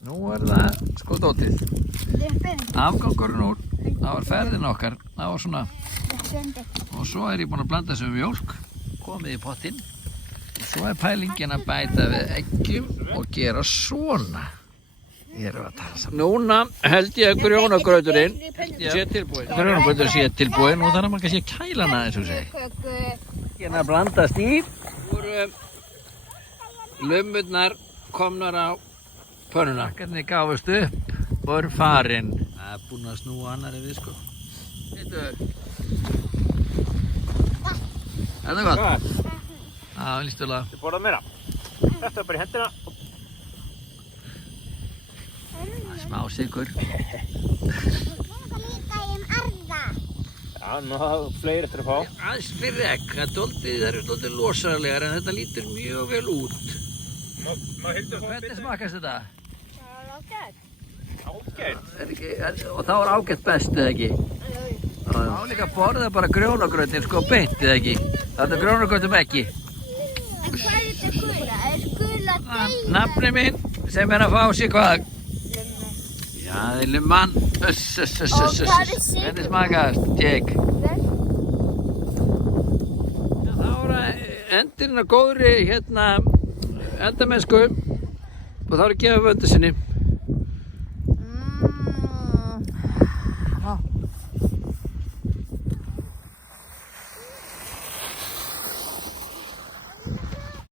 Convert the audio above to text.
Nú það sko dótið. Afgangurinn úr. Það var ferðin okkar. Það var svona. Og svo ég búinn að blanda þessu mjólk. Komið í pottinn. Og svo pælingin að bæta við eggjum og gera svona. Ég að tala saman. Núna held ég að grjónagrauturinn sé tilbúinn. Grjónagrauturinn sé tilbúinn og þannig að maður kannski kæla hana eins og segi. Hérna blandast í. Voru lummurnar komnar á pönnuna. Hvernig gáfust upp, voru farin. Það búinn að snúa annari við sko. Þetta gott. Já, lístulega. Þið borðað meira. Þetta bara í hendina. Smá sykur. Já, nú hafa fleiri eftir að fá. Aðeins fleiri egg. Það eru dálítið losarlegar en þetta lítur mjög vel út. Hvernig smakast þetta? Ágætt. Og þá ágætt best, eða ekki? Þá líka borða bara grjónagrautin sko beint, eða ekki? Það grjónagrautum ekki. En hvað er þetta gula? Gula degið? Nafni minn sem að fá sér hvað? Já, það lumman. Hvernig smakast? Tjekk. Þá endurinn á góðri endamennsku og þá að gefa vöndu sinni.